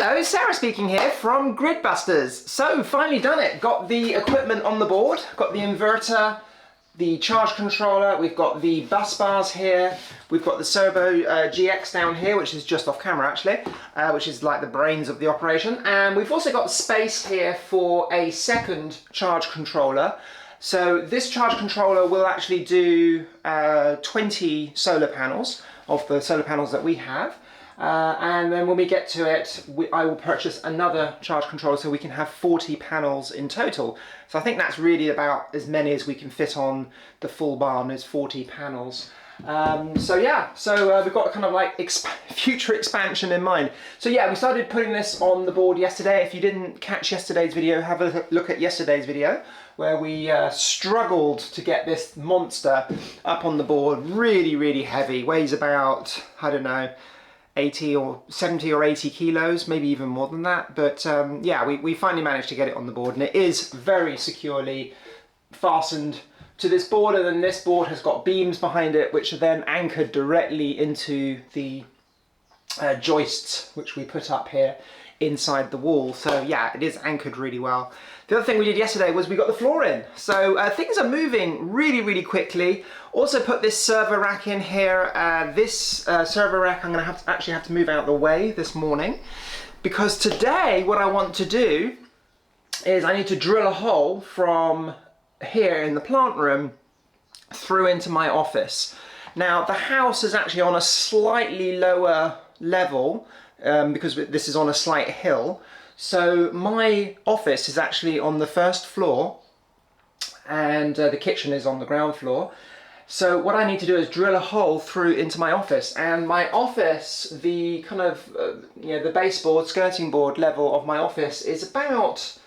Hello, Sarah speaking here from Gridbusters. So, finally done it. Got the equipment on the board, got the inverter, the charge controller, we've got the bus bars here, we've got the Servo GX down here, which is just off camera actually, which is like the brains of the operation. And we've also got space here for a second charge controller. So this charge controller will actually do 20 solar panels of the solar panels that we have. And then when we get to it, I will purchase another charge controller so we can have 40 panels in total. So I think that's really about as many as we can fit on the full barn, is 40 panels. So yeah, we've got a kind of like future expansion in mind. So yeah, we started putting this on the board yesterday. If you didn't catch yesterday's video, have a look at yesterday's video where we struggled to get this monster up on the board. Really, really heavy, weighs about, I don't know, 80 or 70 or 80 kilos, maybe even more than that. But yeah, we finally managed to get it on the board, and it is very securely fastened to this board, and then this board has got beams behind it which are then anchored directly into the joists which we put up here inside the wall. So yeah, it is anchored really well. The other thing we did yesterday was we got the floor in. So things are moving really, really quickly. Also put this server rack in here. This server rack I'm going to actually have to move out of the way this morning, because today what I want to do is I need to drill a hole from here in the plant room through into my office. Now the house is actually on a slightly lower level because this is on a slight hill. So my office is actually on the first floor and the kitchen is on the ground floor. So what I need to do is drill a hole through into my office, and my office, the kind of the baseboard, skirting board level of my office is about,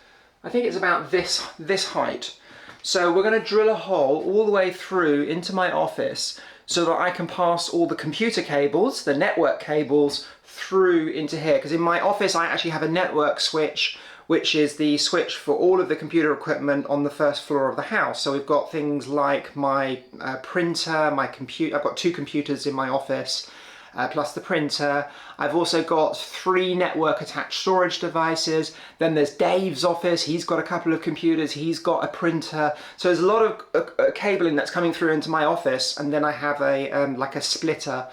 I think it's about this height. So we're going to drill a hole all the way through into my office so that I can pass all the computer cables, the network cables, through into here. Because in my office I actually have a network switch, which is the switch for all of the computer equipment on the first floor of the house. So we've got things like my printer, my computer. I've got 2 computers in my office, plus the printer. I've also got 3 network attached storage devices. Then there's Dave's office. He's got a couple of computers. He's got a printer. So there's a lot of cabling that's coming through into my office. And then I have a like a splitter,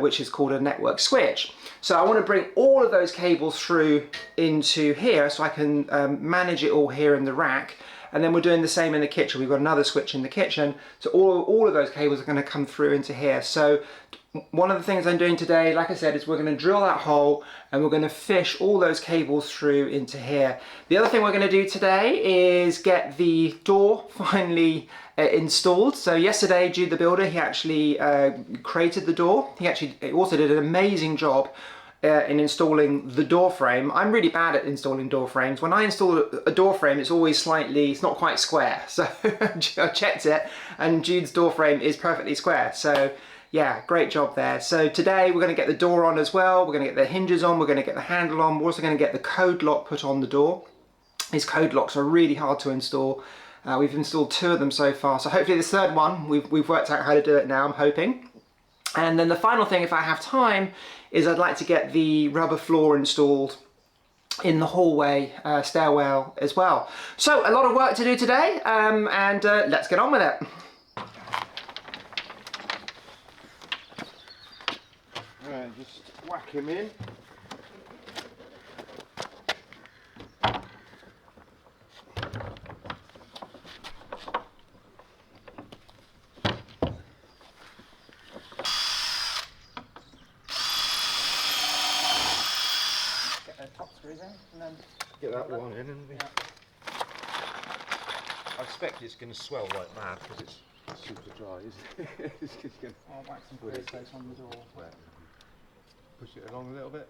which is called a network switch. So I want to bring all of those cables through into here so I can manage it all here in the rack. And then we're doing the same in the kitchen. We've got another switch in the kitchen. So all of those cables are going to come through into here. So one of the things I'm doing today, like I said, is we're going to drill that hole and we're going to fish all those cables through into here. The other thing we're going to do today is get the door finally installed. So yesterday, Jude the builder, he actually created the door. He also did an amazing job in installing the door frame. I'm really bad at installing door frames. When I install a door frame, it's always it's not quite square. So I checked it, and Jude's door frame is perfectly square. So yeah, great job there. So today we're going to get the door on as well. We're going to get the hinges on. We're going to get the handle on. We're also going to get the code lock put on the door. These code locks are really hard to install. We've installed 2 of them so far. So hopefully the third one, we've worked out how to do it now, I'm hoping. And then the final thing, if I have time, is I'd like to get the rubber floor installed in the hallway stairwell as well. So a lot of work to do today, and let's get on with it. Right, just whack him in. Get that one in, and I expect it's going to swell like mad because it's super dry, isn't it? It's just going to wax some space on the door. Push it along a little bit.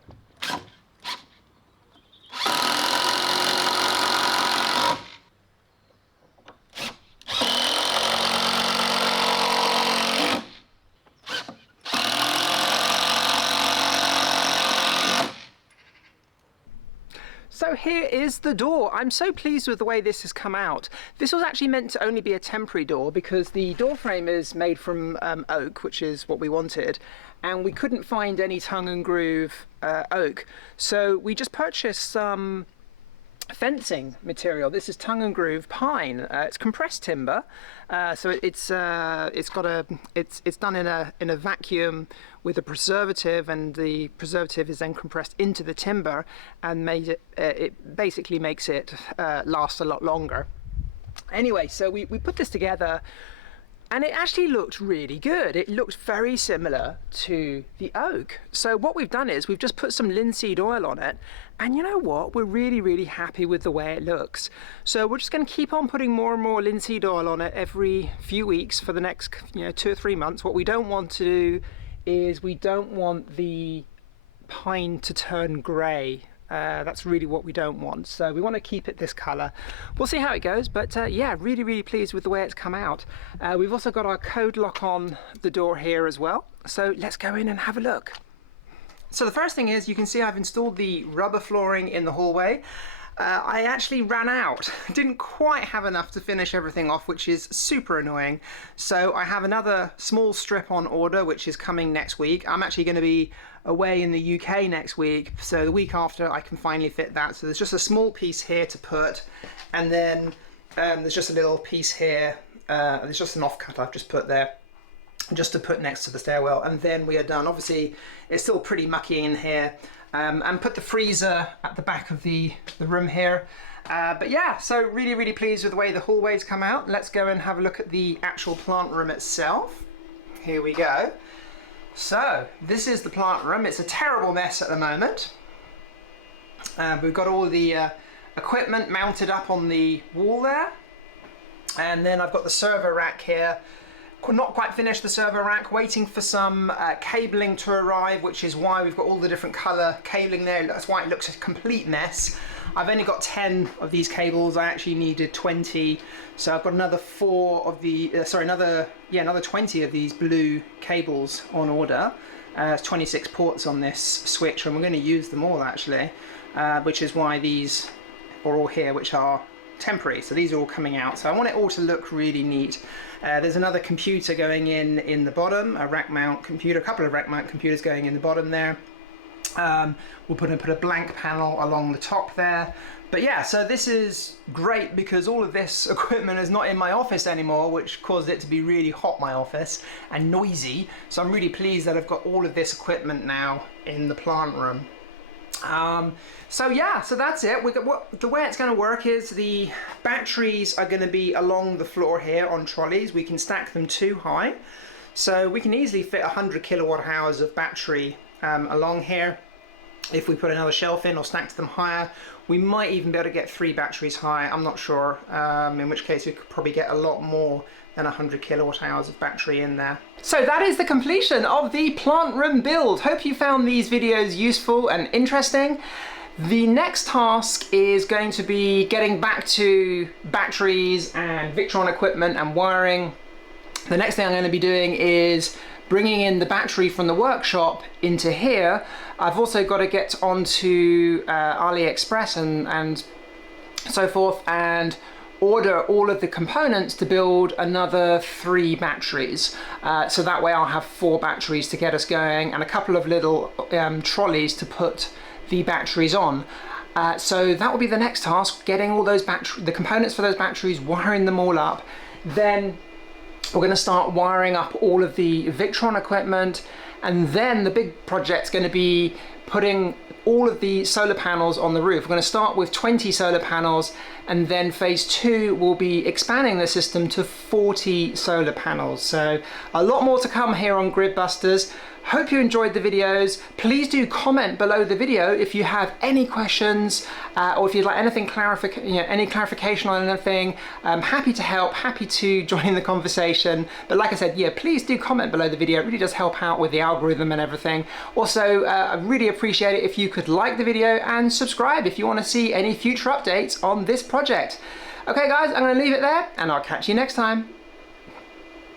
So here is the door. I'm so pleased with the way this has come out. This was actually meant to only be a temporary door because the door frame is made from oak, which is what we wanted. and we couldn't find any tongue and groove oak, so we just purchased some fencing material. This is tongue and groove pine. It's compressed timber, so it's done in a vacuum with a preservative, and the preservative is then compressed into the timber and it basically makes it last a lot longer. Anyway, so we put this together, and it actually looked really good. It looked very similar to the oak. So what we've done is we've just put some linseed oil on it, and you know what? We're really happy with the way it looks. So we're just going to keep on putting more and more linseed oil on it every few weeks for the next 2 or 3 months. What we don't want to do is we don't want the pine to turn grey. That's really what we don't want, so we want to keep it this colour. We'll see how it goes, but yeah, really pleased with the way it's come out. We've also got our code lock on the door here as well, so let's go in and have a look. So the first thing is, you can see I've installed the rubber flooring in the hallway. I actually ran out, didn't quite have enough to finish everything off, which is super annoying. So I have another small strip on order, which is coming next week. I'm actually going to be away in the UK next week, so the week after I can finally fit that. So there's just a small piece here to put, and then there's just a little piece here. There's just an offcut I've just put there, just to put next to the stairwell, and then we are done. Obviously it's still pretty mucky in here, and put the freezer at the back of the room here. But yeah, so really pleased with the way the hallways come out. Let's go and have a look at the actual plant room itself. Here we go. So this is the plant room. It's a terrible mess at the moment. We've got all the equipment mounted up on the wall there, and then I've got the server rack here. Not quite finished the server rack, waiting for some cabling to arrive, which is why we've got all the different colour cabling there. That's why it looks a complete mess. I've only got 10 of these cables. I actually needed 20, so I've got another 20 of these blue cables on order. 26 ports on this switch, and we're going to use them all actually, which is why these are all here, which are temporary. So these are all coming out, so I want it all to look really neat. There's another computer going in the bottom, a rack mount computer, a couple of rack mount computers going in the bottom there. We'll put a blank panel along the top there. But yeah, so this is great because all of this equipment is not in my office anymore, which caused it to be really hot, my office, and noisy. So I'm really pleased that I've got all of this equipment now in the plant room. So yeah, so that's it. The way it's going to work is the batteries are going to be along the floor here on trolleys. We can stack them 2 high, so we can easily fit 100 kilowatt hours of battery along here. If we put another shelf in or stacked them higher, we might even be able to get 3 batteries high. I'm not sure, in which case we could probably get a lot more than 100 kilowatt hours of battery in there. So that is the completion of the plant room build. Hope you found these videos useful and interesting. The next task is going to be getting back to batteries and Victron equipment and wiring. The next thing I'm going to be doing is bringing in the battery from the workshop into here. I've also got to get onto AliExpress and so forth and order all of the components to build another 3 batteries. So that way I'll have 4 batteries to get us going, and a couple of little trolleys to put the batteries on. So that will be the next task, getting all those the components for those batteries, wiring them all up. Then we're going to start wiring up all of the Victron equipment, and then the big project's going to be putting all of the solar panels on the roof. We're going to start with 20 solar panels, and then phase 2 will be expanding the system to 40 solar panels. So a lot more to come here on Gridbusters. Hope you enjoyed the videos. Please do comment below the video if you have any questions, or if you'd like anything any clarification on anything. I'm happy to help, happy to join in the conversation. But like I said, yeah, please do comment below the video. It really does help out with the algorithm and everything. Also, I really appreciate it if you could like the video and subscribe if you want to see any future updates on this project. Okay guys, I'm going to leave it there, and I'll catch you next time.